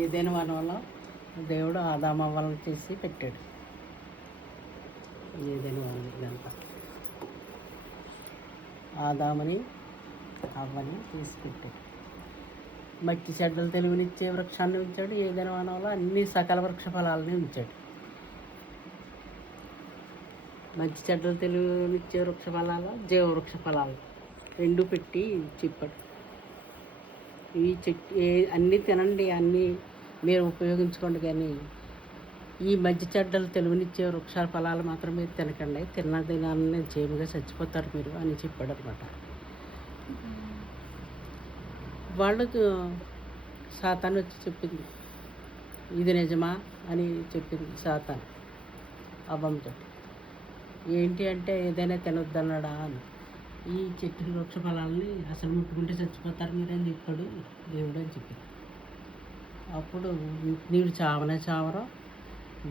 ఏదైనా వనంలో దేవుడు ఆదామవ్వలను చేసి పెట్టాడు. ఏదైనా వనం ఇదంతా ఆదాముని అవ్వని తీసి పెట్టాడు. మట్టి చెడ్డలు తెలివినిచ్చే వృక్షాన్ని ఉంచాడు. ఏదైనా వనంలో అన్ని సకల వృక్ష ఫలాలని ఉంచాడు. మంచి చెడ్డలు తెలివినిచ్చే వృక్ష ఫలాలు, జీవవృక్ష ఫలాలు రెండు పెట్టి చెప్పాడు. ఈ చెట్టు అన్నీ తినండి, అన్నీ మీరు ఉపయోగించుకోండి, కానీ ఈ మధ్య చెడ్డలు తెలివినిచ్చే వృక్షాల ఫలాలు మాత్రం మీరు తినకండి, తిన్న దినాన్ని చేముగా చచ్చిపోతారు మీరు అని చెప్పాడు అనమాట. వాళ్ళకు సాతాను వచ్చి చెప్పింది, ఇది నిజమా అని చెప్పింది సాతాను అవ్వంతో. ఏంటి అంటే ఏదైనా తినొద్దన్నాడా అని. ఈ చెట్టు వృక్ష ఫలాలని అసలు ముట్టుకుంటే చచ్చిపోతారు మీరని చెప్పాడు దేవుడు అని చెప్పింది. అప్పుడు నీవు చావనే చావరో,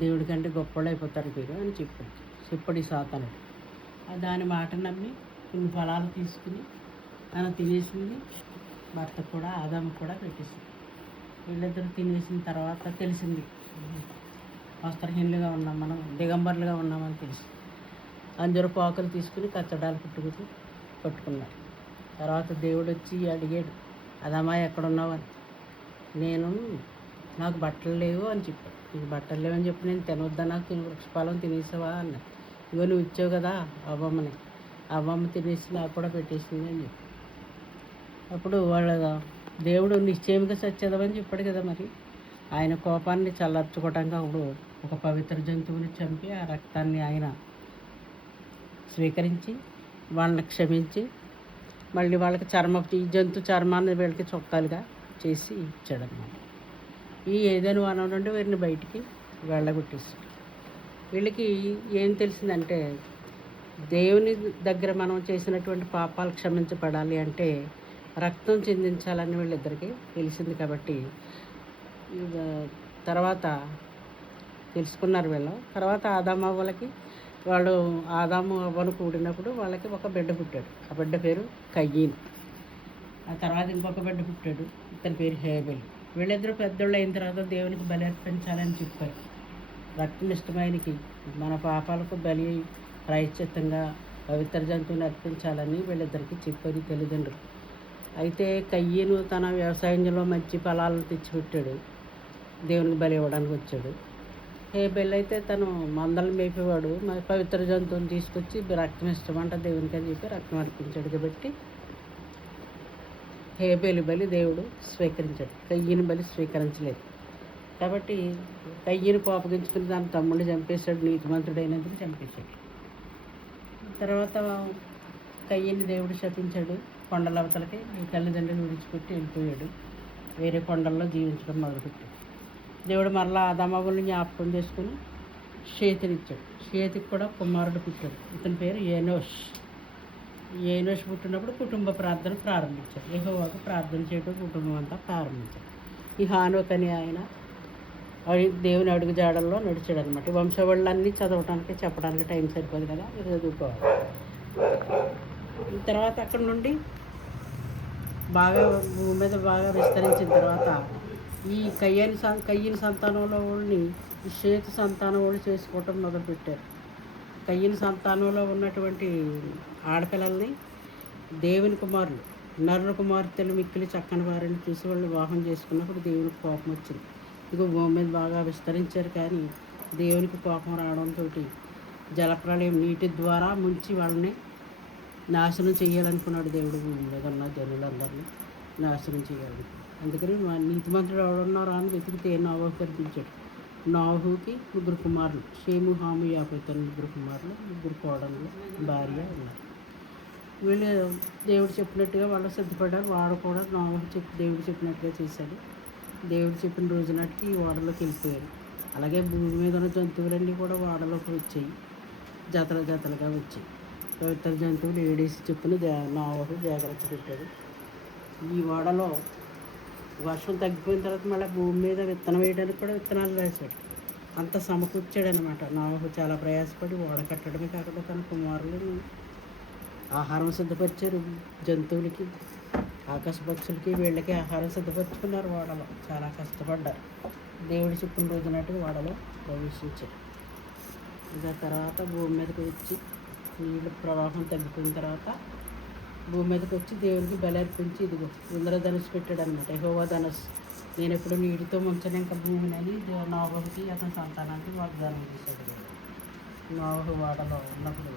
దేవుడి కంటే గొప్పవాళ్ళు అయిపోతారు మీరు అని చెప్పాడు ఈ సాతాను. దాని మాట నమ్మి కొన్ని ఫలాలు తీసుకుని తను తినేసింది. భర్త కూడా ఆదాము కూడా పెట్టేసింది. వీళ్ళిద్దరు తినేసిన తర్వాత తెలిసింది వస్త్రహీనులుగా ఉన్నాం, మనం దిగంబరులుగా ఉన్నామని తెలిసింది. అంజూరు పాకులు తీసుకుని కచ్చడాలు పట్టుకున్నారు. తర్వాత దేవుడు వచ్చి అడిగాడు, అదమ్మా ఎక్కడున్నావు అని. నాకు బట్టలు లేవు అని చెప్పాడు. నీకు బట్టలు లేవని చెప్పి నేను తినొద్దా, నాకు వృక్షఫలం తినేసావా అన్న. ఇగో నువ్వు ఇచ్చావు కదా అవ్వమ్మని, అవ్వమ్మ తినేసి నాకు కూడా పెట్టేసింది అని చెప్పి. అప్పుడు దేవుడు నిశ్చయంగా సచ్చేదమని చెప్పాడు కదా. మరి ఆయన కోపాన్ని చల్లార్చుకోవటానికి అప్పుడు ఒక పవిత్ర జంతువుని చంపి ఆ రక్తాన్ని ఆయన స్వీకరించి వాళ్ళని క్షమించి మళ్ళీ వాళ్ళకి ఈ జంతు చర్మాన్ని వీళ్ళకి చొక్కాలుగా చేసి ఇచ్చాడన్నమాట. ఈ ఏదైనా వనం నుండి వీరిని బయటికి వెళ్ళగొట్టేసాడు. వీళ్ళకి ఏం తెలిసిందంటే దేవుని దగ్గర మనం చేసినటువంటి పాపాలు క్షమించబడాలి అంటే రక్తం చిందించాలని వీళ్ళిద్దరికీ తెలిసింది. కాబట్టి తర్వాత తెలుసుకున్నారు వీళ్ళు. తర్వాత ఆదాము అవ్వలకి వాళ్ళు ఆదాము అవ్వను కూడినప్పుడు వాళ్ళకి ఒక బిడ్డ పుట్టాడు. ఆ బిడ్డ పేరు కయ్యీను. ఆ తర్వాత ఇంకొక బిడ్డ పుట్టాడు, ఇతని పేరు హేబెలు. వీళ్ళిద్దరూ పెద్దోళ్ళు అయిన తర్వాత దేవునికి బలి అర్పించాలని చెప్పారు. రక్తం ఇష్టమైనకి మన పాపాలకు బలి ప్రాయశ్చిత్తంగా పవిత్ర జంతువుని అర్పించాలని వీళ్ళిద్దరికి చెప్పారు తల్లిదండ్రులు. అయితే కయ్యీను తన వ్యవసాయంలో మంచి ఫలాలను తెచ్చిపెట్టాడు, దేవునికి బలి ఇవ్వడానికి వచ్చాడు. హేబెల్ అయితే తను మందలు మేపేవాడు, మరి పవిత్ర జంతువుని తీసుకొచ్చి రక్తం ఇష్టమంట దేవునికి అని చెప్పి రక్తం అర్పించాడు. కాబట్టి హేబెలు బలి దేవుడు స్వీకరించాడు, కయ్యని బలి స్వీకరించలేదు. కాబట్టి కయ్యని కోపగించుకుని తన తమ్ముడిని చంపేశాడు, నీతిమంతుడైనందుకు చంపేశాడు. తర్వాత కయ్యని దేవుడు శపించాడు, కొండలవతలకి ఈ తల్లిదండ్రులు విడిచిపెట్టి వెళ్ళిపోయాడు, వేరే కొండల్లో జీవించడం మొదలుపెట్టాడు. దేవుడు మరలా ఆదామవ్వలను జ్ఞాపకం చేసుకుని షేతునిచ్చాడు. షేతుకి కూడా కుమారుడు పుట్టాడు, ఇతని పేరు ఏనోష్. ఏనోష్ పుట్టినప్పుడు కుటుంబ ప్రార్థన ప్రారంభించాడు. యెహోవాకు ప్రార్థన చేయడం కుటుంబం అంతా ప్రారంభించాడు. ఈ హానోక్ అని ఆయన దేవుని అడుగు జాడల్లో నడిచాడు అనమాట. వంశవళ్ళన్నీ చదవటానికి చెప్పడానికి టైం సరిపోదు కదా, మీరు చదువుకోవాలి. తర్వాత అక్కడ నుండి బాగా భూమి మీద బాగా విస్తరించిన తర్వాత ఈ కయ్యని సంతానంలో వాళ్ళని ఈ షేతు సంతానం వాళ్ళు చేసుకోవటం మొదలుపెట్టారు. కయ్యని సంతానంలో ఉన్నటువంటి ఆడపిల్లల్ని దేవుని కుమారులు, నరుల కుమార్తెలు మిక్కిలి చక్కని వారిని చూసి వాళ్ళు వివాహం చేసుకున్నప్పుడు దేవునికి కోపం వచ్చింది. ఇక భూమి మీద బాగా విస్తరించారు, కానీ దేవునికి కోపం రావడంతో జలప్రళయం నీటి ద్వారా ముంచి వాళ్ళని నాశనం చేయాలనుకున్నాడు దేవుడు. భూమి మీద ఉన్న జనులందరినీ నాశనం చేయాలి. అందుకని నీతిమంతుడు ఎవడున్నారా అని వెతికితే నోవహు కనిపించాడు. నోవహుకి 3 కుమారులు, షేము, హాము, యాఫెతు 3 కుమారులు, 3 కోడళ్ళు, భార్య ఉన్నారు. వీళ్ళు దేవుడు చెప్పినట్టుగా వాళ్ళు సిద్ధపడ్డారు. వాడు కూడా దేవుడు చెప్పినట్టుగా చేశాడు. దేవుడు చెప్పిన రోజు నాటికి ఈ ఓడలోకి వెళ్ళిపోయాడు. అలాగే భూమి మీద ఉన్న జంతువులన్నీ కూడా ఓడలోకి వచ్చాయి, జతలుగా వచ్చాయి. పవిత్ర జంతువులు 7 చొప్పున నోవహు జాగ్రత్త పెట్టాడు. ఈ ఓడలో వర్షం తగ్గిపోయిన తర్వాత మళ్ళీ భూమి మీద విత్తనం వేయడానికి కూడా విత్తనాలు వేశాడు. అంత సమకూర్చాడు అనమాట. నోవహు చాలా ప్రయాసపడి ఓడ కట్టడమే కాకుండా తన కుమారులను ఆహారం సిద్ధపరిచారు జంతువులకి. ఆకాశ పక్షులకి వీళ్ళకి ఆహారం సిద్ధపరచుకున్నారు. వాడలో చాలా కష్టపడ్డారు. దేవుడి చెప్పిన రోజు నాటికి వాడలో ప్రవేశించారు. ఇక తర్వాత భూమి మీదకి వచ్చి నీళ్ళు ప్రవాహం తగ్గిపోయిన తర్వాత భూమి మీదకి వచ్చి దేవునికి బలి అర్పించి ఇదిగో ఇంద్రధనుసు పెట్టాడు అనమాట. యెహోవా ధనుసు, నేను ఎప్పుడు నీటితో ముంచను ఇంకా భూమిని అని నోవహుకి అతని సంతానానికి వాగ్దానం చేశాడు. నోవహు వాడలో ఉన్నప్పుడు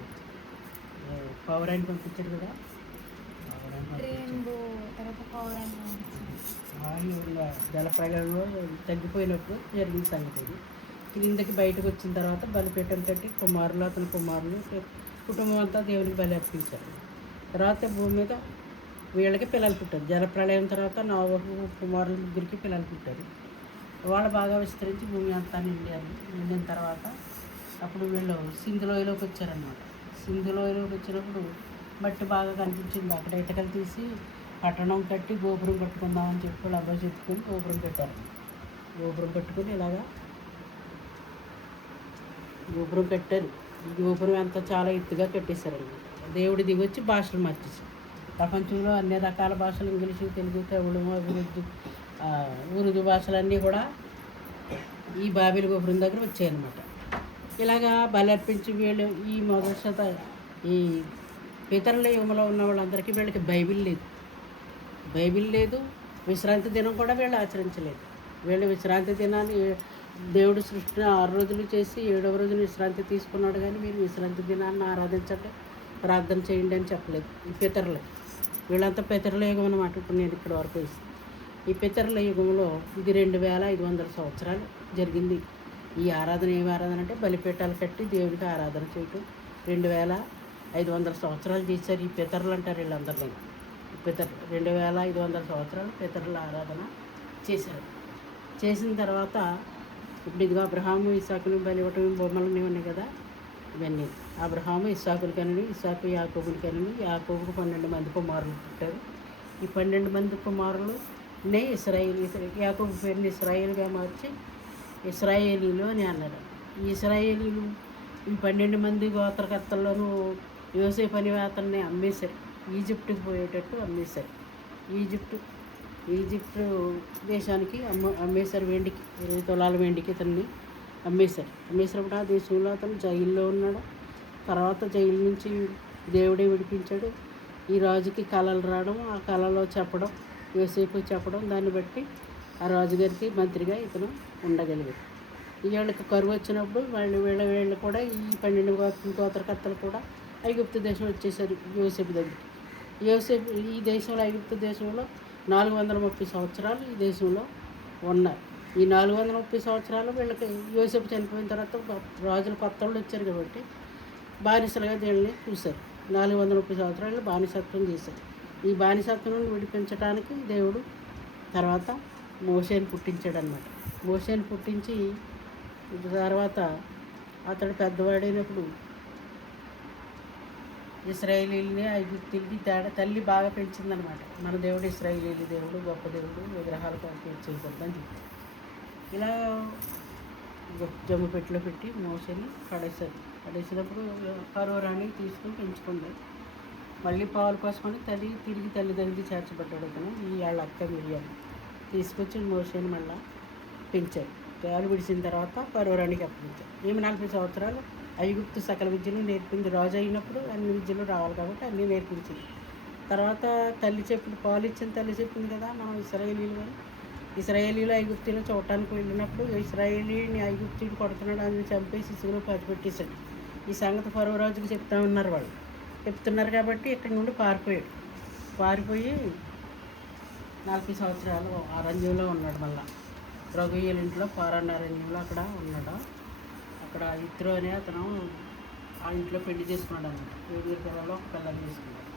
పౌరాన్ని పంపించాడు కదా, జలప్రళయంలో తగ్గిపోయినప్పుడు జరిగిన సంగతి ఇది. క్రిందకి బయటకు వచ్చిన తర్వాత బలిపీఠం కట్టి కుమారులు అతని కుమారులు కుటుంబం అంతా దేవునికి బలి అర్పించారు. తర్వాత భూమి మీద వీళ్ళకి పిల్లలు పుట్టారు. జలప్రళయం తర్వాత నోవహు కుమారుల ముగ్గురికి పిల్లలు పుట్టారు. వాళ్ళు బాగా విస్తరించి భూమి అంతా నిండారు. నిండిన తర్వాత అప్పుడు వీళ్ళు సింధులోయలోకి వచ్చారనమాట. సింధులోయలోకి వచ్చినప్పుడు మట్టి బాగా కనిపించింది. అక్కడ ఇటుకలు తీసి పట్టణం కట్టి గోపురం కట్టుకుందామని చెప్పి వాళ్ళు అబ్బాయి చెప్పుకొని గోపురం కట్టారు. గోపురం కట్టుకొని ఇలాగా గోపురం కట్టారు. ఈ గోపురం అంతా చాలా ఎత్తుగా కట్టేశారండి. దేవుడి దిగి వచ్చి భాషలు మార్చేశారు. ప్రపంచంలో అన్ని రకాల భాషలు, ఇంగ్లీషు, తెలుగు, తమిళ, ఉర్దూ భాషలన్నీ కూడా ఈ బాబిల్ గోపురం దగ్గర వచ్చాయన్నమాట. ఇలాగా బలి అర్పించి వీళ్ళు ఈ మొదటి ఈ పితరుల యుగంలో ఉన్న వాళ్ళందరికీ వీళ్ళకి బైబిల్ లేదు. విశ్రాంతి దినం కూడా వీళ్ళు ఆచరించలేదు. వీళ్ళు విశ్రాంతి దినాన్ని దేవుడు సృష్టిని 6 రోజులు చేసి 7వ రోజున విశ్రాంతి తీసుకున్నాడు. కానీ మీరు విశ్రాంతి దినాన్ని ఆరాధించండి, ప్రార్థన చేయండి అని చెప్పలేదు. ఈ పితరులు వీళ్ళంతా పితరుల యుగం అన్నమాట. ఇప్పుడు నేను ఇక్కడ వరకు ఈ పితరుల యుగంలో ఇది 2500 సంవత్సరాలు జరిగింది. ఈ ఆరాధన ఏమి ఆరాధన అంటే బలిపీఠాలు కట్టి దేవుడికి ఆరాధన చేయటం 2500 సంవత్సరాలు చేశారు. ఈ పితరులు అంటారు వీళ్ళందరినీ. పితరులు 2500 సంవత్సరాలు పితరుల ఆరాధన చేశారు. చేసిన తర్వాత ఇప్పుడు ఇదిగో అబ్రహాము ఇస్సాకుని బలి ఇవ్వటం బొమ్మలని ఉన్నాయి కదా, ఇవన్నీ అబ్రహాము ఇస్సాకులు కనండి, ఇస్సాకు యాకోబులు కనండి. యాకోబుకు 12 మంది కుమారులు పుట్టారు. ఈ 12 మంది కుమారులు ఇస్రాయేల్ యాకోబు పేరుని ఇస్రాయేల్గా మార్చి ఇస్రాయేలీలు అని అన్నారు. ఈ ఇస్రాయేలీలు ఈ 12 మంది గోత్రకర్తల్లోనూ యోసేపు అనే అతన్ని అమ్మేశారు. ఈజిప్టుకి పోయేటట్టు అమ్మేశారు. ఈజిప్టు దేశానికి అమ్మేశారు. వెండికి 20 తులాల వెండికి ఇతన్ని అమ్మేసినప్పుడు ఆ దేశంలో అతను జైల్లో ఉన్నాడు. తర్వాత జైలు నుంచి దేవుడే విడిపించాడు. ఈ రాజుకి కళలు రావడం, ఆ కళలో చెప్పడం, యోసేపు చెప్పడం, దాన్ని బట్టి ఆ రాజుగారికి మంత్రిగా ఇతను ఉండగలిగాడు. వీళ్ళకి కరువు వచ్చినప్పుడు వీళ్ళు కూడా ఈ 12 గోత్రకర్తలు కూడా ఐగుప్తు దేశం వచ్చేసారు యోసేపు దగ్గరికి. ఈ దేశంలో ఐగుప్తు దేశంలో 430 సంవత్సరాలు ఈ దేశంలో ఉన్నారు. ఈ 430 సంవత్సరాలు వీళ్ళకి యోసేపు చనిపోయిన తర్వాత రాజులు కొత్త వాళ్ళు వచ్చారు కాబట్టి బానిసలుగా వీళ్ళని చూశారు. 430 సంవత్సరాలు బానిసత్వం చేశారు. ఈ బానిసత్వం విడిపించడానికి దేవుడు తర్వాత మోషేని పుట్టించాడు అన్నమాట. మోషేని పుట్టించి తర్వాత అతడు పెద్దవాడైనప్పుడు ఇశ్రాయేలీని ఐగుప్తులకి తల్లి బాగా పెంచిందనమాట. మన దేవుడు ఇశ్రాయేలీ దేవుడు, గొప్ప దేవుడు, విగ్రహాలు చేయకూడదని చెప్పి ఇలా జమ్ము పెట్టిలో పెట్టి మోషేని పడేసినప్పుడు ఫరో రాణి తీసుకుని పెంచుకుంది. మళ్ళీ పాలు కోసమని తిరిగి తల్లిదండ్రులకి చేర్చబడ్డాడు అతను. వాళ్ళ అక్క మిరియాలు తీసుకొచ్చి మోషేని మళ్ళీ పెంచారు. పాలు విడిచిన తర్వాత ఫరో రాణికి అప్పగించారు. ఈమె 40 సంవత్సరాలు ఐగుప్తు సకల విద్యలు నేర్పింది. రాజు అయినప్పుడు అన్ని విద్యలు రావాలి కాబట్టి అన్నీ నేర్పించింది. తర్వాత పాలు ఇచ్చిన తల్లి చెప్పింది కదా, మనం ఇశ్రాయేలీలు ఐగుప్తులో చూడటానికి వెళ్ళినప్పుడు ఇశ్రాయేలీని ఐగుప్తుని కొడుతున్నాడు, అని చంపేసి ఇసుకలో పెట్టేశాడు. ఈ సంగతి ఫరో రాజుకి చెప్తున్నారు కాబట్టి ఇక్కడి నుండి పారిపోయి 40 సంవత్సరాలు అరణ్యంలో ఉన్నాడు. మళ్ళీ రఘుయ్యల ఇంట్లో పారాన్ అరణ్యంలో అక్కడ ఉన్నాడు. అక్కడ ఇత్రో అనే అతను ఆ ఇంట్లో పెళ్లి చేసుకున్నాడు అన్నమాట. 7 పిల్లలు ఒక పిల్లలు చేసుకున్నాడు.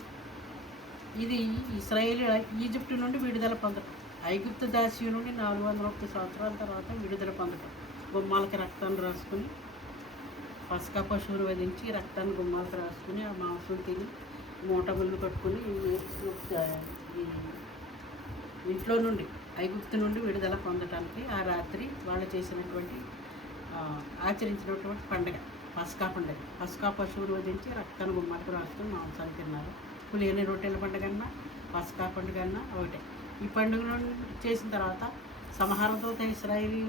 ఇది ఇశ్రాయేలు ఈజిప్టు నుండి విడుదల పొందడం, ఐగుప్తు దాస్యం నుండి 430 సంవత్సరాల తర్వాత విడుదల పొందడం. గుమ్మాలకి రక్తాన్ని రాసుకుని పసకా పశువును వధించి రక్తాన్ని గుమ్మాలకు రాసుకుని ఆ మాంసం తిని మూట ముళ్ళు కట్టుకుని ఇంట్లో నుండి ఐగుప్తు నుండి విడుదల పొందడానికి ఆ రాత్రి వాళ్ళు ఆచరించినటువంటి పండుగ పసకా పశువును వధించి రక్తాన్ని గుమ్మాలకు రాసుకుని మాంసాన్ని తిన్నారు. పులియని రొట్టెల పండుగ అన్నా పస్కా పండుగ అన్న ఒకటే. ఈ పండుగను చేసిన తర్వాత సంహారంతో ఇస్రాయేల్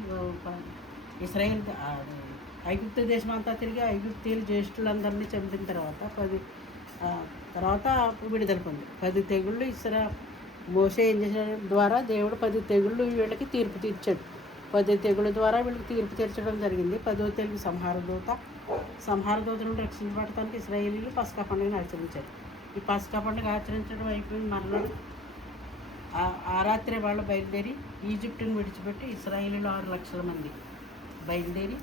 ఐగుప్తు దేశం అంతా తిరిగి ఐగుప్తీయులు జ్యేష్ఠులందరినీ చంపిన తర్వాత విడుదల పొంది 10 తెగుళ్ళు మోషే ఏం చేసిన ద్వారా దేవుడు 10 తెగుళ్ళు వీళ్ళకి తీర్పు తీర్చాడు. 10 తెగుళ్ళ ద్వారా వీళ్ళకి తీర్పు తీర్చడం జరిగింది. 10వ తెగులు సంహారదూత నుండి రక్షించబడటానికి ఇశ్రాయేలీయులు పస్కా పండుగను ఆచరించారు. ఈ పస్కా పండుగ ఆచరించడం అయిపోయిన మరణాలు ఆ రాత్రి వాళ్ళు బయలుదేరి ఈజిప్టును విడిచిపెట్టి ఇశ్రాయేలీయులు 6 లక్షల మంది బయలుదేరి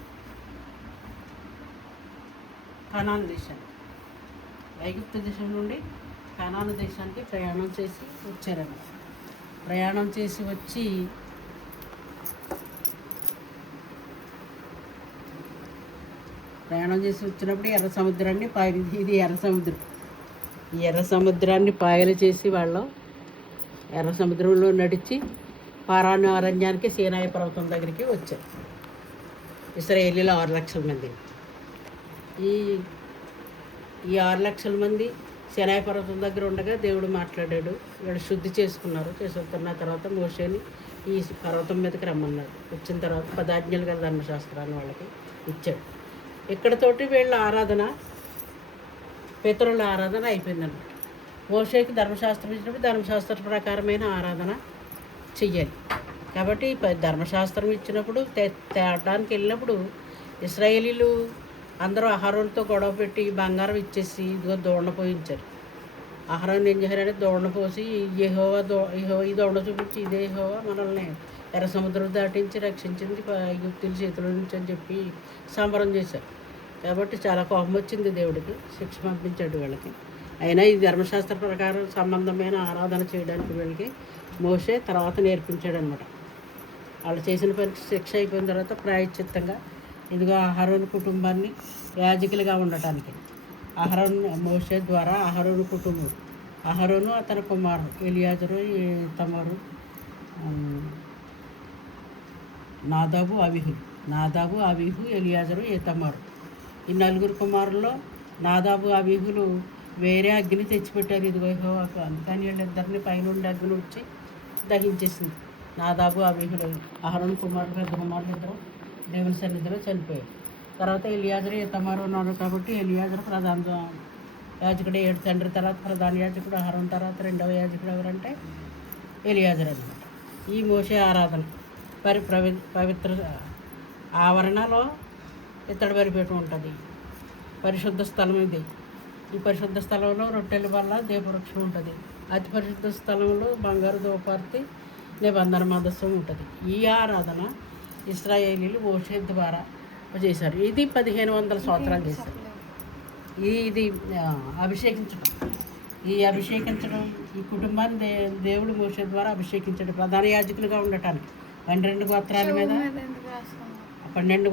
కనాను దేశానికి, ఐగుప్తు దేశం నుండి కనాను దేశానికి ప్రయాణం చేసి వచ్చారన్నమాట. ప్రయాణం చేసి వచ్చినప్పుడు ఎర్ర సముద్రాన్ని ఇది ఎర్ర సముద్రం. ఈ ఎర్ర సముద్రాన్ని పాయలు చేసి వాళ్ళు ఎర్ర సముద్రంలో నడిచి పారాను అరణ్యానికి సీనాయి పర్వతం దగ్గరికి వచ్చారు. ఇశ్రాయేలీయులు 6 లక్షల మంది. ఈ 6 లక్షల మంది సీనాయి పర్వతం దగ్గర ఉండగా దేవుడు మాట్లాడాడు. వీళ్ళు శుద్ధి చేసుకున్న తర్వాత మోషేని ఈ పర్వతం మీదకి రమ్మన్నాడు. వచ్చిన తర్వాత 10 ఆజ్ఞలు గల ధర్మశాస్త్రాన్ని వాళ్ళకి ఇచ్చాడు. ఇక్కడతోటి వీళ్ళ ఆరాధన, పితరుల ఆరాధన అయిపోయిందన్నమాట. మోషేకి ధర్మశాస్త్రం ఇచ్చినప్పుడు ధర్మశాస్త్ర ప్రకారమైన ఆరాధన చెయ్యాలి. కాబట్టి ధర్మశాస్త్రం ఇచ్చినప్పుడు తేడానికి వెళ్ళినప్పుడు ఇశ్రాయేలీలు అందరూ అహరోనుతో గొడవ పెట్టి బంగారం ఇచ్చేసి ఇదిగో దోణ పోయించారు. అహరోను ఏం చేశారంటే దోణ పోసి ఈ దోణ చూపించి ఇదే యెహోవా మనల్ని ఎర్ర సముద్రం దాటించి రక్షించింది ఐగుప్తీయుల చేతుల నుంచి అని చెప్పి సంబరం చేశారు. కాబట్టి చాలా కోపం వచ్చింది దేవుడికి, శిక్ష పంపించాడు వీళ్ళకి. అయినా ఈ ధర్మశాస్త్ర ప్రకారం సంబంధమైన ఆరాధన చేయడానికి వీళ్ళకి మోషే తర్వాత నేర్పించాడు అనమాట. వాళ్ళు చేసిన పనికి శిక్ష అయిపోయిన తర్వాత ప్రాయశ్చిత్తంగా ఇదిగో అహరోను కుటుంబాన్ని యాజకులుగా ఉండటానికి మోషే ద్వారా అహరోను కుటుంబం, అహరోను అతని కుమారుడు ఎలియాజరు, తమరు, నాదాబు, అబీహు, ఎలియాజరు, తమరు. ఈ 4 కుమారుల్లో నాదాబు, అబీహులు వేరే అగ్ని తెచ్చిపెట్టారు ఇదిగో యెహోవాకు. అందుకని వీళ్ళిద్దరిని పైనుండి అగ్ని వచ్చి దహించేసింది. నాదాబు, అబీహులు అహరోను కుమారుడు, పెద్ద కుమారులు ఇద్దరు దేవుని సన్నిధిలో చనిపోయారు. తర్వాత ఎలియాజరు, తమరు ఉన్నారు కాబట్టి ఎలియాజరు ప్రధాన యాజకుడు. 7 తండ్రి తర్వాత ప్రధాన యాజకుడు అహరోను. తర్వాత 2వ యాజకుడు ఎవరంటే ఎలియాజరు అన్నమాట. ఈ మోషే ఆరాధన పవిత్ర ఆవరణలో ఇత్తడి బలిపీఠం ఉంటుంది. పరిశుద్ధ స్థలం ఇది. ఈ పరిశుద్ధ స్థలంలో రొట్టెల వల్ల దీపవృక్షం ఉంటుంది. అతి పరిశుద్ధ స్థలంలో బంగారు ధూపార్తి నిబంధన మందస్సం ఉంటుంది. ఈ ఆరాధన ఇశ్రాయేలీయులు మోషే ద్వారా చేశారు. ఇది 1500 సంవత్సరాలు చేశారు. ఇది అభిషేకించడం ఈ కుటుంబాన్ని దేవుడు మోషే ద్వారా అభిషేకించాడు ప్రధాన యాజకులుగా ఉండటానికి. 12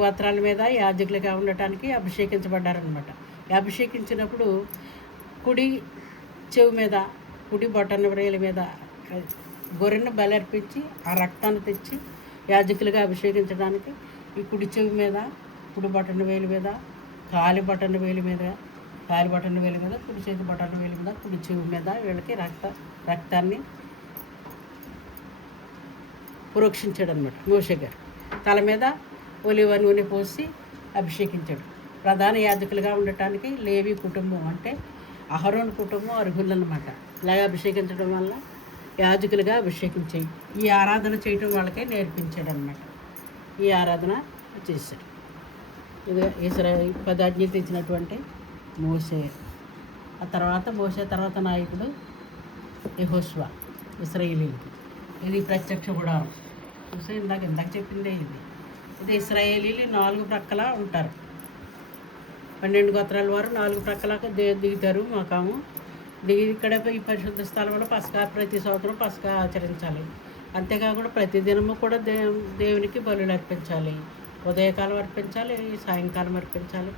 గోత్రాల మీద యాజకులుగా ఉండటానికి అభిషేకించబడ్డారనమాట. అభిషేకించినప్పుడు కుడి చెవి మీద, కుడి బొటన వ్రేలి మీద గొర్రెను బలర్పించి ఆ రక్తాన్ని తెచ్చి యాజకులుగా అభిషేకించడానికి ఈ కుడి చెవి మీద, కుడి బొటన వేలి మీద, కాలి బొటన వేలి మీద, కుడి చేతి బొటన వేలి మీద, కుడి చెవి మీద వీళ్ళకి రక్తాన్ని పురోక్షించాడు అనమాట. మోషే గారు తల మీద ఒలివ నూనె పోసి అభిషేకించాడు. ప్రధాన యాజకులుగా ఉండటానికి లేవి కుటుంబం అంటే అహరోను కుటుంబం అర్హులన్నమాట. ఇలాగ అభిషేకించడం వల్ల యాజకులుగా అభిషేకించాయి. ఈ ఆరాధన చేయటం వాళ్ళకే నేర్పించాడు అనమాట. ఈ ఆరాధన చేశాడు. ఇది 10 ఆజ్ఞలు తెచ్చినటువంటి మోషే. ఆ తర్వాత మోషే తర్వాత నాయకుడు యెహోషువ ఇశ్రాయేలీయులకి. ఇది ప్రత్యక్ష గుడారం. చూసే ఇందాక చెప్పిందే ఇది ఇశ్రాయేలీయులు 4 ప్రక్కల ఉంటారు. 12 గోత్రాల వారు 4 ప్రక్కలకు దిగుతారు. మకాము దిగి ఇక్కడ ఈ పరిశుద్ధ స్థలంలో ప్రతి సంవత్సరం పస్కా ఆచరించాలి. అంతేకాకుండా ప్రతిదినము కూడా దేవునికి బలులు అర్పించాలి. ఉదయకాలం అర్పించాలి, సాయంకాలం అర్పించాలి.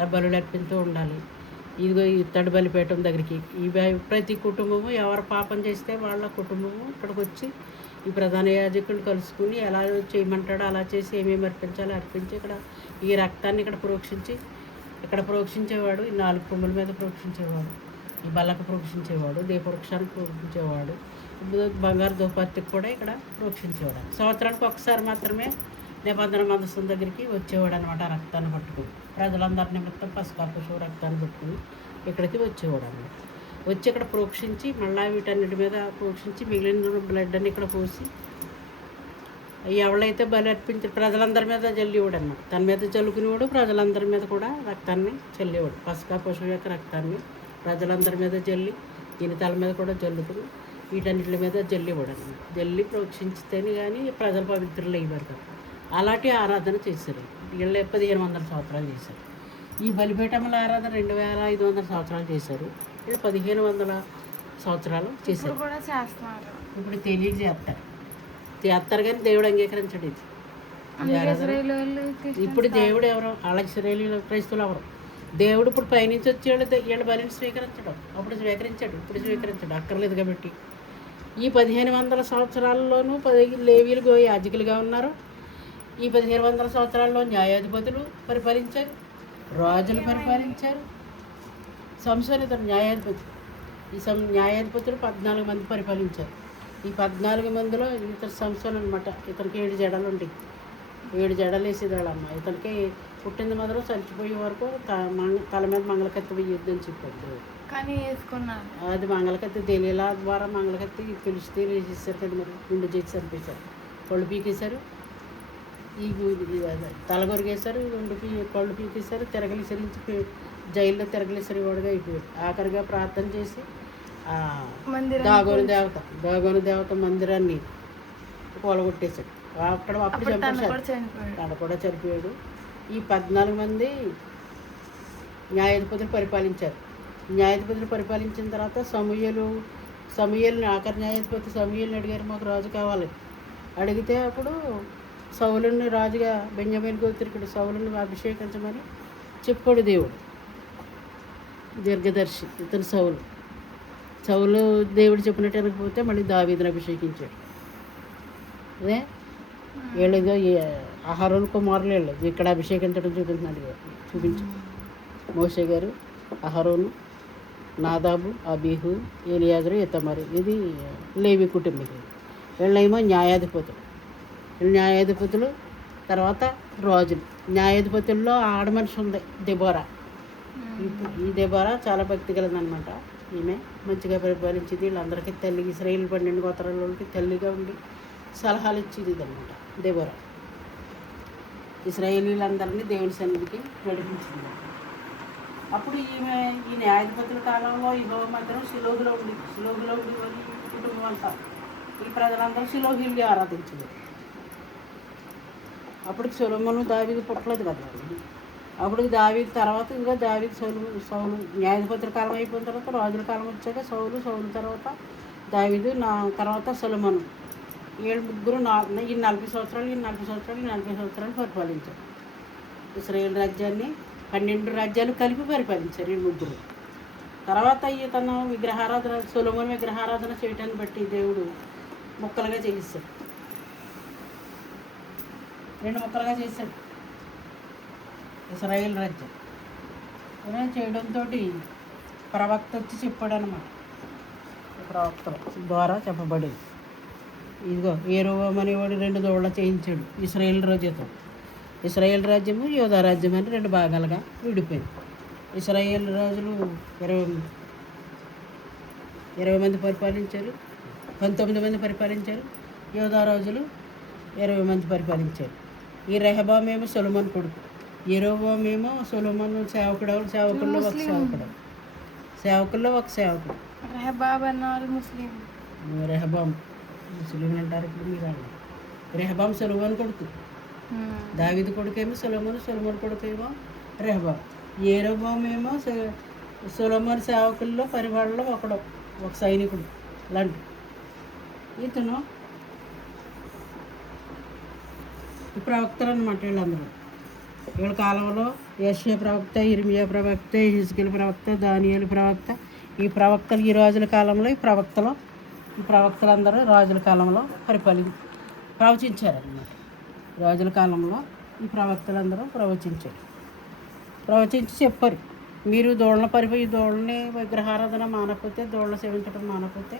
ఆ బలులు అర్పిస్తూ ఉండాలి. ఇదిగో ఇత్తడి బలిపీఠం దగ్గరికి ప్రతి కుటుంబము ఎవరు పాపం చేస్తే వాళ్ళ కుటుంబము ఇక్కడికి వచ్చి ఈ ప్రధాన యాజకుడిని కలుసుకుని ఎలా చేయమంటాడో అలా చేసి ఏమేమి అర్పించి ఇక్కడ ఈ రక్తాన్ని ఇక్కడ ప్రోక్షించేవాడు. ఈ 4 కొమ్ముల మీద ప్రోక్షించేవాడు. ఈ బల్లకు ప్రోక్షించేవాడు, దీపవృక్షానికి ప్రోక్షించేవాడు, బంగారు దుపత్తికి కూడా ఇక్కడ ప్రోక్షించేవాడు. సంవత్సరానికి ఒకసారి మాత్రమే నిబంధన మందసం దగ్గరికి వచ్చేవాడు అనమాట. రక్తాన్ని పట్టుకుని ప్రజలందరి నిమిత్తం పసుపు పశువు రక్తాన్ని పట్టుకుని ఇక్కడికి వచ్చేవాడు అనమాట. వచ్చి ఇక్కడ ప్రోక్షించి మళ్ళీ వీటన్నిటి మీద ప్రోక్షించి మిగిలిన బ్లడ్ అని ఇక్కడ పోసి ఎవరైతే బలి అర్పించి ప్రజలందరి మీద జల్లేవాడు అనమాట. తన మీద చల్లుకునేవాడు, ప్రజలందరి మీద కూడా రక్తాన్ని చల్లేవాడు. పసుపు పశువు యొక్క రక్తాన్ని ప్రజలందరి మీద జల్లి ఈయన తల మీద కూడా జల్లుకుని వీటన్నిటి మీద జల్లేవాడు అనమాట. జల్లి ప్రోక్షించితేనే కానీ ప్రజలు పవిత్రులు అయ్యారు కదా. అలాంటి ఆరాధన చేశారు. వీళ్ళే 1500 సంవత్సరాలు చేశారు. ఈ బలిపీఠముల ఆరాధన 2500 సంవత్సరాలు చేశారు. వీళ్ళు 1500 సంవత్సరాలు చేశారు. ఇప్పుడు తెలియక చేస్తారు కానీ దేవుడు అంగీకరించడు ఇది. ఇప్పుడు దేవుడు ఎవరు? వాళ్ళ ఇశ్రాయేలీయులు క్రైస్తవులు ఎవరు? దేవుడు ఇప్పుడు పైనుంచి వచ్చి వీళ్ళ బలిని స్వీకరించడం. అప్పుడు స్వీకరించాడు, ఇప్పుడు స్వీకరించాడు. అక్కర్లేదు కాబట్టి ఈ 1500 సంవత్సరాల్లోనూ లేవీలు యాజకులుగా ఉన్నారు. ఈ 1500 సంవత్సరాల్లో న్యాయాధిపతులు పరిపాలించారు, రాజులు పరిపాలించారు. సంసోను ఇతను న్యాయాధిపతి. ఈ న్యాయాధిపతులు 14 మంది పరిపాలించారు. ఈ 14 మందిలో ఇతను సంసోను అనమాట. ఇతనికి 7 జడలు ఉంటాయి. 7 జడలు వేసేదాడమ్మ. ఇతనికి పుట్టింది మొదలు చచ్చిపోయే వరకు తల మీద మంగళకత్తి వేయొద్దని చెప్పాడు. కానీ వేసుకున్నాను. అది మంగళకత్తి తెలియలా ద్వారా మంగళకత్తి పిలిచి వేసేసారు కదా. మరి గుండె చేసి చంపేశారు, కొళ్ళు పీకేశారు, ఈ తల కొరిగేశారు, కళ్ళు పీకేశారు, తిరగలిసరించి జైల్లో తిరగలిసరివాడుగా అయిపోయాడు. ఆఖరిగా ప్రార్థన చేసి దాగోని దేవత మందిరాన్ని కూలగొట్టేశాడు. అప్పుడు చంపేశాడు. తన కూడా చనిపోయాడు. ఈ 14 మంది న్యాయాధిపతులు పరిపాలించారు. న్యాయాధిపతులు పరిపాలించిన తర్వాత సమూయేలుని ఆఖరి న్యాయాధిపతి సమూయేలుని అడిగారు, మాకు రాజు కావాలి. అడిగితే అప్పుడు సౌలుని రాజుగా బెన్యామీను గోత్రికుడు సౌలుని అభిషేకించమని చెప్పాడు దేవుడు. దీర్ఘదర్శి ఇతను సౌలు దేవుడు చెప్పినట్టు అనకపోతే మళ్ళీ దావీదుని అభిషేకించాడు. అదే వీళ్ళేదో అహరోను కుమారులు వీళ్ళు ఇక్కడ అభిషేకించడం చూపించాడు. మోషే గారు, అహరోను, నాదాబు, అబీహు, ఎలియాజరు, ఇతమరు. ఇది లేవి కుటుంబీకులు. వీళ్ళేమో న్యాయాధిపతులు. తర్వాత రాజులు. న్యాయాధిపతుల్లో ఆడమనిషి ఉంది దెబోరా. ఈ దెబోరా చాలా భక్తి కలదనమాట. ఈమె మంచిగా పరిపాలించింది. వీళ్ళందరికీ తల్లి, ఇశ్రాయేలు 12 గోత్రాలకి తల్లిగా ఉండి సలహాలు ఇచ్చేది అనమాట దెబోరా. ఇశ్రాయేలీలందరినీ దేవుని సన్నిధికి నడిపించింది. అప్పుడు ఈమె ఈ న్యాయాధిపతుల కాలంలో యెహోవా మందిరం షిలోహులో ఉండి ఈ కుటుంబం అంతా ఈ ప్రజలందరూ షిలోహీల్ని ఆరాధించింది. అప్పుడు సొలొమోను దావీదు పుట్టలేదు కదా. అప్పుడు దావీదు తర్వాత ఇంకా దావీదు సౌలు న్యాయాధిపతుల కాలం అయిపోయిన తర్వాత రాజుల కాలం వచ్చాక సౌలు తర్వాత దావీదు తర్వాత సొలొమోను. వీళ్ళు ముగ్గురు ఈ 40 సంవత్సరాలు పరిపాలించారు. ఇశ్రాయేల్ రాజ్యాన్ని 12 రాజ్యాలు కలిపి పరిపాలించారు ఈ ముగ్గురు. తర్వాత తన సొలొమోను విగ్రహారాధన చేయటాన్ని బట్టి దేవుడు ముక్కలుగా చేయిస్తాడు. 2 ముక్కలుగా చేశాడు ఇశ్రాయేల్ రాజ్యం. ఇలా చేయడంతో ప్రవక్త వచ్చి చెప్పాడు అనమాట. ప్రవక్తల ద్వారా చెప్పబడింది. ఇదిగో యెరోబాము అనేవాడు 2 దూడలు చేయించాడు ఇశ్రాయేల్ రాజ్యంతో. ఇశ్రాయేల్ రాజ్యము యూదా రాజ్యం అని 2 భాగాలుగా విడిపోయింది. ఇశ్రాయేల్ రాజులు 20 మంది పరిపాలించారు, 19 మంది పరిపాలించారు. యూదా రాజులు 20 మంది పరిపాలించారు. ఈ రెహబామేమో సొలొమోను కొడుకు, యెరోబామేమో సొలొమోను సేవకుల్లో ఒక సేవకుడు. రెహబాం ముస్లింలు అంటారు. ఇప్పుడు మీరు రెహబాం సొలొమోను కొడుకు. దావీదు కొడుకేమో సొలొమోను కొడుకేమో రెహబాం. యెరోబామేమో సొలొమోను సేవకుల్లో పరివాళ్ళలో ఒక సైనికుడు లాంటి. ఇతను ప్రవక్తలు అనమాట. వీళ్ళందరూ వీళ్ళ కాలంలో యెషయా ప్రవక్త, ఇర్మియా ప్రవక్త, హిజ్కియా ప్రవక్త, దానియేలు ప్రవక్త. ఈ ప్రవక్తలు ఈ రాజుల కాలంలో ఈ ప్రవక్తలందరూ రాజుల కాలంలో ప్రవచించారన్నమాట. రాజుల కాలంలో ఈ ప్రవక్తలందరూ ప్రవచించి చెప్పారు. మీరు దూడల పరిపోయి దూడని విగ్రహారాధన మానకపోతే దూడలు సేవించడం మానకపోతే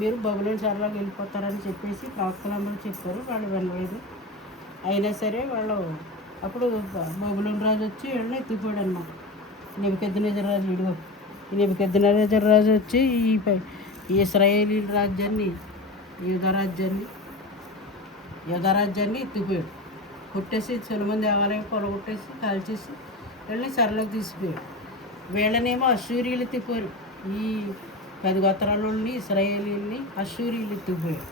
మీరు బబులోని చెరలోకి వెళ్ళిపోతారని చెప్పేసి ప్రవక్తలందరూ చెప్పారు. వాళ్ళు వినలేదు. అయినా సరే వాళ్ళు అప్పుడు బబులోని రాజు వచ్చి వీళ్ళని ఎత్తిపోయాడు అనమాట. నెబుకద్నెజరు రాజు ఇడుగు ఈ నెబుకద్నెజరు రాజు వచ్చి ఈ ఇశ్రాయేలీల రాజ్యాన్ని యూదారాజ్యాన్ని ఎత్తిపోయాడు. కొట్టేసి సొలొమోను దేవాలయం కొలగొట్టేసి కాల్చేసి వీళ్ళని చెరలోకి తీసిపోయాడు. వీళ్ళనేమో అశ్షూరీయులు ఎత్తిపోయారు. ఈ 10 గోత్రాలని ఇశ్రాయేలీల్ని అశ్షూరీయులు ఎత్తిపోయారు.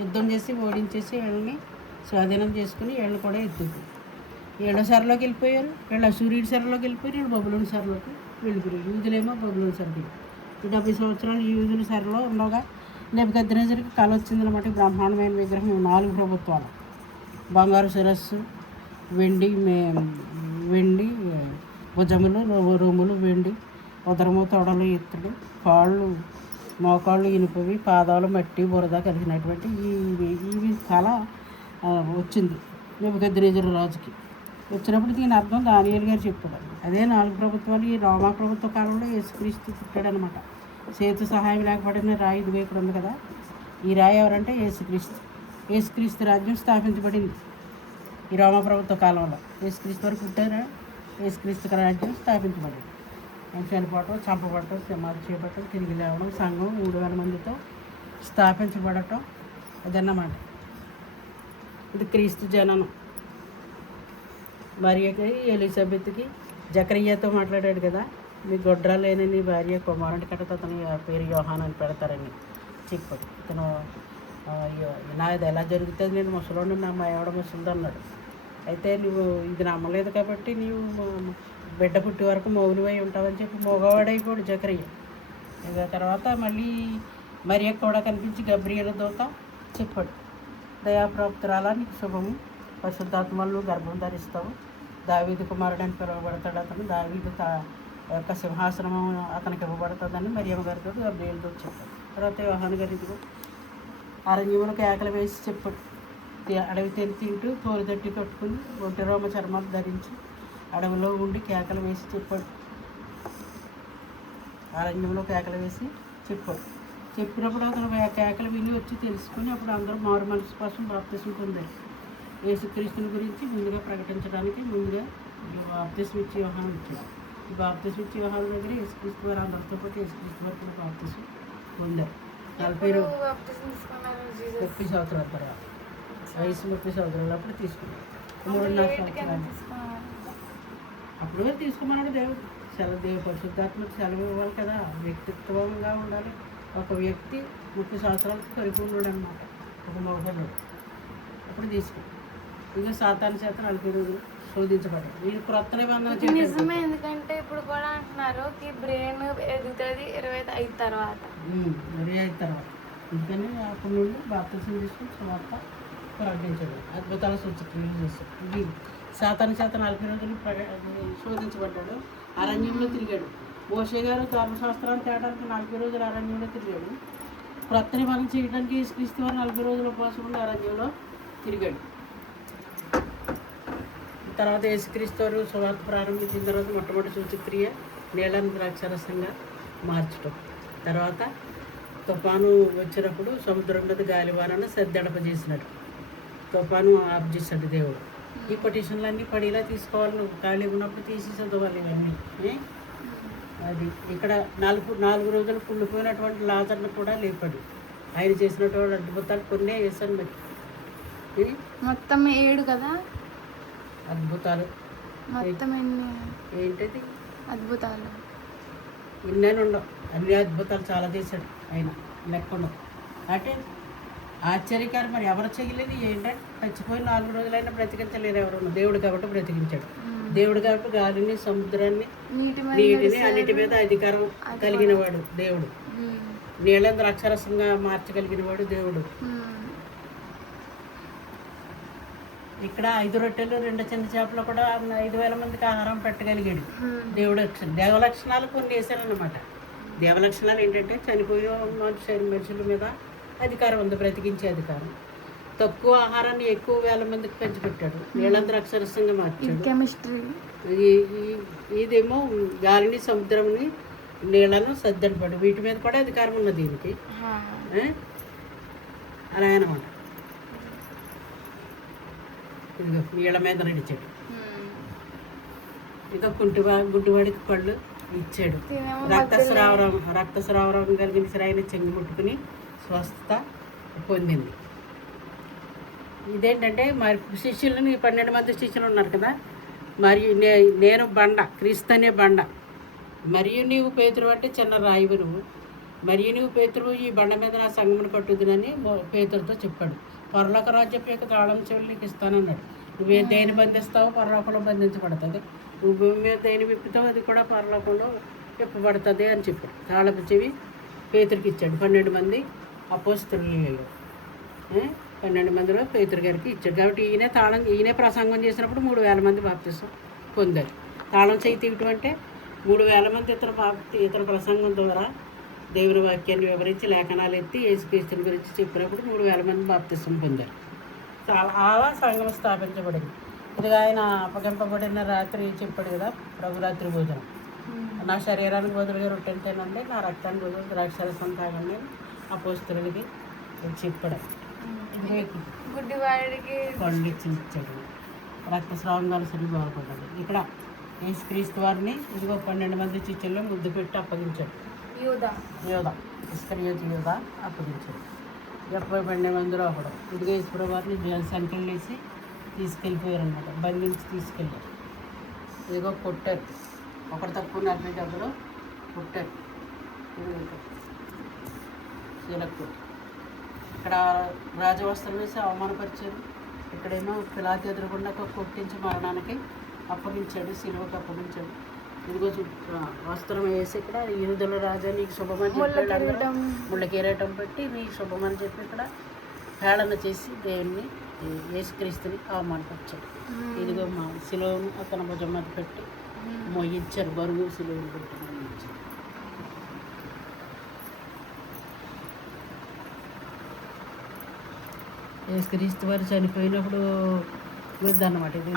యుద్ధం చేసి ఓడించేసి వీళ్ళని స్వాధీనం చేసుకుని వీళ్ళని కూడా ఎత్తిపోయారు. వీళ్ళ చెరలోకి వెళ్ళిపోయారు. వీళ్ళు అశ్షూరీయుల చెరలోకి వెళ్ళిపోయారు. వీళ్ళు బబులోని చెరలోకి వెళ్ళిపోయారు. యూదులేమో బబులోని చెరకి 70 సంవత్సరాలు ఈ యూదుల చెరలో ఉండగా నెబుకద్నెజరుకి కళ వచ్చిందనమాట. బ్రహ్మాండమైన విగ్రహం 4 ప్రభుత్వాలు, బంగారు శిరస్సు, వెండి భుజములు, రొమ్ములు వెండి, ఉదరము తొడలు ఎత్తుడు, కాళ్ళు మోకాళ్ళు ఇనుపవి, పాదాలు మట్టి బురద కలిగినటువంటి ఈ కళ వచ్చింది నెబుకద్నెజరు రాజుకి. వచ్చినప్పుడు దీని అర్థం దానియేలు గారు చెప్పాడు. అదే 4 ప్రభుత్వాలు ఈ రోమా ప్రభుత్వ కాలంలో యేసుక్రీస్తు పుట్టాడనమాట. చేతు సహాయం లేకపోవడం రాయి ఇదిగో ఇక్కడ ఉంది కదా. ఈ రాయి ఎవరంటే యేసుక్రీస్తు రాజ్యం స్థాపించబడింది ఈ రోమా ప్రభుత్వ కాలంలో. యేసుక్రీస్తు వరకు పుట్టారా, యేసుక్రీస్తు రాజ్యం స్థాపించబడింది. ఆయన చనిపోవటం, చంపబడటం, సమాధి చేయబడటం, తిరిగి లేవడం, సంఘం 3,000 మందితో స్థాపించబడటం అదన్నమాట. ఇది క్రీస్తు జననం. మరియకి ఎలిజబెత్కి జకరియతో మాట్లాడాడు కదా, మీ గొడ్రాలైన నీ భార్య కుమారుడి కట్ట అతని పేరు యోహాను అని పెడతారని చెప్పాడు. ఇతను నాది ఎలా జరుగుతుంది, నేను ముసలోని నా మా ఎవడ ముసలిది అన్నాడు. అయితే నువ్వు ఇది నమ్మలేదు కాబట్టి నీవు బిడ్డ పుట్టి వరకు మౌనమై ఉంటావని చెప్పి మగవాడైపోయాడు జకరియా. ఇక తర్వాత మళ్ళీ మరియ కూడా కనిపించి గబ్రియల దూత చెప్పాడు, దయాప్రాప్తురాలా నీకు శుభము, పరిశుద్ధాత్మలను గర్భం ధరిస్తావు, దావీదు కుమారుడు అని పిలువబడతాడు, అతను దావీదు యొక్క సింహాసనం అతనికి ఇవ్వబడుతుందని మరియమ్మ గారితో గబ్రియలతో చెప్పాడు. తర్వాత యోహాను గారి ఇదిగో అరణ్యములు కేకలు వేసి చెప్పాడు, అడవి తెరి తింటూ తోలుదట్టి కట్టుకుని ఒంటి రోమ చర్మాలు ధరించి అడవిలో ఉండి కేకలు వేసి చెప్పాడు. అరణ్యంలో కేకలు వేసి చెప్పాడు. చెప్పినప్పుడు అతను కేకలు విని వచ్చి తెలుసుకుని అప్పుడు అందరూ మారు మనసు కోసం బాప్తిసం పొందారు. యేసుక్రీస్తుని గురించి ముందుగా ప్రకటించడానికి ముందుగా బాప్తిసం ఇచ్చి యోహాను ఇచ్చాడు. ఈ బాప్తిసం ఇచ్చి యోహాను దగ్గర యేసుక్రీస్తు వారు అందరితో పాటు యేసుక్రీస్తు వారు కూడా బాప్తిసం పొందారు. 30 సంవత్సరాల తర్వాత వయసు 30 సంవత్సరాలు అప్పుడు తీసుకున్నాడు. 3.5 సంవత్సరాలు అప్పుడు తీసుకోమన్నాడు దేవుడు. దేవుడు పరిశుద్ధాత్మకు సెలవు ఇవ్వాలి కదా, వ్యక్తిత్వంగా ఉండాలి. ఒక వ్యక్తి 30 సంవత్సరాలకు పరిపూర్ణుడు అనమాట, ఒక మోహనుడు. అప్పుడు తీసుకున్నాడు. ఇంకా సాతాను చేత 40 రోజులు శోధించబడ్డాడు. వీళ్ళు క్రొత్త నిబంధన నిజమే. ఎందుకంటే ఇప్పుడు కూడా అంటున్నారు బ్రెయిన్ ఎదుగుతుంది 25 తర్వాత. అందుకని అప్పటి నుండి బాప్తిసం తీసుకుని తర్వాత ప్రకటించాడు, అద్భుతాల సూచక్రియలు చేశాడు. ఇది సాతాను చేత 40 రోజులు శోధించబడ్డాడు, అరణ్యంలో తిరిగాడు. మోషే గారు ధర్మశాస్త్రాన్ని తేడానికి 40 రోజులు అరణ్యంలో తిరిగాడు. క్రొత్త నిబంధన చేయడానికి యేసుక్రీస్తు వారు 40 రోజులు ఉపవాసం ఉండి అరణ్యంలో తిరిగాడు. తర్వాత యేసుక్రీస్తు వారు సువార్త ప్రారంభించిన తర్వాత మొట్టమొదటి సూచక్రియ నీళ్ళని ద్రాక్షరసంగా మార్చడం. తర్వాత తుఫాను వచ్చినప్పుడు సముద్రం మీద గాలివారాన్ని సద్దడపజేసినాడు, తుఫాను ఆఫ్ చేశాడు దేవుడు. ఈ కొటేషన్లన్నీ పడేలా తీసుకోవాలి, నువ్వు ఖాళీ ఉన్నప్పుడు తీసి చదవాలి ఇవన్నీ. అది ఇక్కడ 4 రోజులు కుళ్ళిపోయినటువంటి లాజర్ను కూడా లేపాడు. ఆయన చేసినటువంటి అద్భుతాలు కొన్నే వేశాను మరి. మొత్తం 7 కదా అద్భుతాలు. మొత్తం ఏంటది అద్భుతాలు? ఇన్నేళ్ళు ఉండవు, అన్ని అద్భుతాలు చాలా చేశాడు ఆయన, లెక్క ఉండవు. అంటే ఆశ్చర్యకారం. మరి ఎవరు చేయలేదు ఏంటంటే చచ్చిపోయి 4 రోజులైనా బ్రతికించలేరు ఎవరు, దేవుడు కాబట్టి బ్రతికించాడు. దేవుడు కాబట్టి గాలిని, సముద్రాన్ని, నీటిని అన్నిటి మీద అధికారం కలిగిన వాడు దేవుడు. నీళ్ళందరూ అక్షరసంగా మార్చగలిగిన వాడు దేవుడు. ఇక్కడ 5 రొట్టెలు 2 చిన్న చేపలు కూడా 5,000 మందికి ఆహారం పెట్టగలిగాడు దేవుడు. దేవలక్షణాలు కొన్ని వేశారన్నమాట. దేవలక్షణాలు ఏంటంటే చనిపోయే మనుషుల మీద అధికారం ఉంది, బ్రతికించే అధికారం. తక్కువ ఆహారాన్ని ఎక్కువ వేల మందికి పంచిపెట్టాడు. నీళ్ళంతా అక్షరస్యంగా మార్చాడు. కెమిస్ట్రీ. ఇదేమో గాలిని, సముద్రంని, నీళ్ళను సర్దనపడు. వీటి మీద కూడా అధికారం ఉన్నది దీనికి. అలా అనమాట. ఇదిగో నీళ్ళ మీద నడిచాడు. ఇంకా గుడ్డివాడికి పళ్ళు ఇచ్చాడు. రక్తస్రావరం కలిగిన సిరాయిని చెంగు ముట్టుకుని స్వస్థత పొందింది. ఇదేంటంటే మరి శిష్యులని 12 మంది శిష్యులు ఉన్నారు కదా. మరియు నేను బండ, క్రీస్తు అనే బండ, మరియు నీవు పేతురు అంటే చిన్న రాయివు నువ్వు, మరియు నీవు పేతురు ఈ బండ మీద నా సంగమును కట్టుదునని పేతురుతో చెప్పాడు. పరలోక రాజ్యపు యొక్క తాళం చెవులు నీకు ఇస్తానన్నాడు. నువ్వే దేని బంధిస్తావో పరలోకంలో బంధించబడుతుంది, నువ్వు భూమి మీద దేని విప్పుతావు అది కూడా పరలోకంలో విప్పబడుతుంది అని చెప్పాడు. తాళపు చెవి పేతురికి ఇచ్చాడు. 12 మంది అపోస్తలులు, 12 మందిలో పేతురు గారికి ఇచ్చాడు. కాబట్టి ఈయనే ప్రసంగం చేసినప్పుడు 3,000 మంది బాప్తిసం పొందారు. తాళం చేయి తీయటం అంటే 3,000 మంది ఇతర ప్రసంగం ద్వారా దేవుని వాక్యాన్ని వివరించి లేఖనాలు ఎత్తి యేసుక్రీస్తుని గురించి చెప్పినప్పుడు 3,000 మంది బాప్తిసం పొందారు. అలా సంఘం స్థాపించబడింది. ఇది ఆయన అప్పగింపబడిన రాత్రి చెప్పాడు కదా, ప్రభు రాత్రి భోజనం. నా శరీరానికి బదులుగా రొట్టెలు తినండి, నా రక్తానికి బదులు ద్రాక్షరసం తాగండి అపోస్తలులకి చెప్పాడు. గుడ్డివాడికి పళ్ళు ఇచ్చాడు. రక్తస్రావం కలిసి బాగుపడ్డాడు. ఇక్కడ యేసుక్రీస్తు వారిని ఇదిగో 12 మంది శిష్యుల్లో ముద్దు పెట్టి అప్పగించాడు. యోధ ఇస్కరియోతు యోధ అప్పగించాడు. 12 మందిలో ఒకడు. ఇదిగో యేసు వారిని సంఖ్యలు వేసి తీసుకెళ్ళిపోయారు అన్నమాట. బంధించి తీసుకెళ్ళారు. ఇదిగో కొట్టారు. ఒకటి తక్కువ 40 డబ్బులు కొట్టారు. శీలకు ఇక్కడ రాజవస్త్రం వేసి అవమానపరిచారు. ఇక్కడేమో పిలాతు ఎదురుగుండా కొట్టించి మరణానికి అప్పగించాడు, సిలువకు అప్పగించాడు. ఇదిగో వస్త్రం వేసి ఇక్కడ యూదుల రాజా నీకు శుభమని చెప్పాడు. ముళ్ళ కిరీటం పెట్టి నీకు శుభమని చెప్పి ఇక్కడ హేళన చేసి దేవుణ్ణి యేసుక్రీస్తుని అవమానపరిచాడు. ఇదిగో మా సిలువను అతని భుజం మీద పెట్టి మోయించారు. బరువు సిలువను పెట్టి మోయించారు. యేసుక్రీస్తు వారు చనిపోయినప్పుడు అన్నమాట. ఇది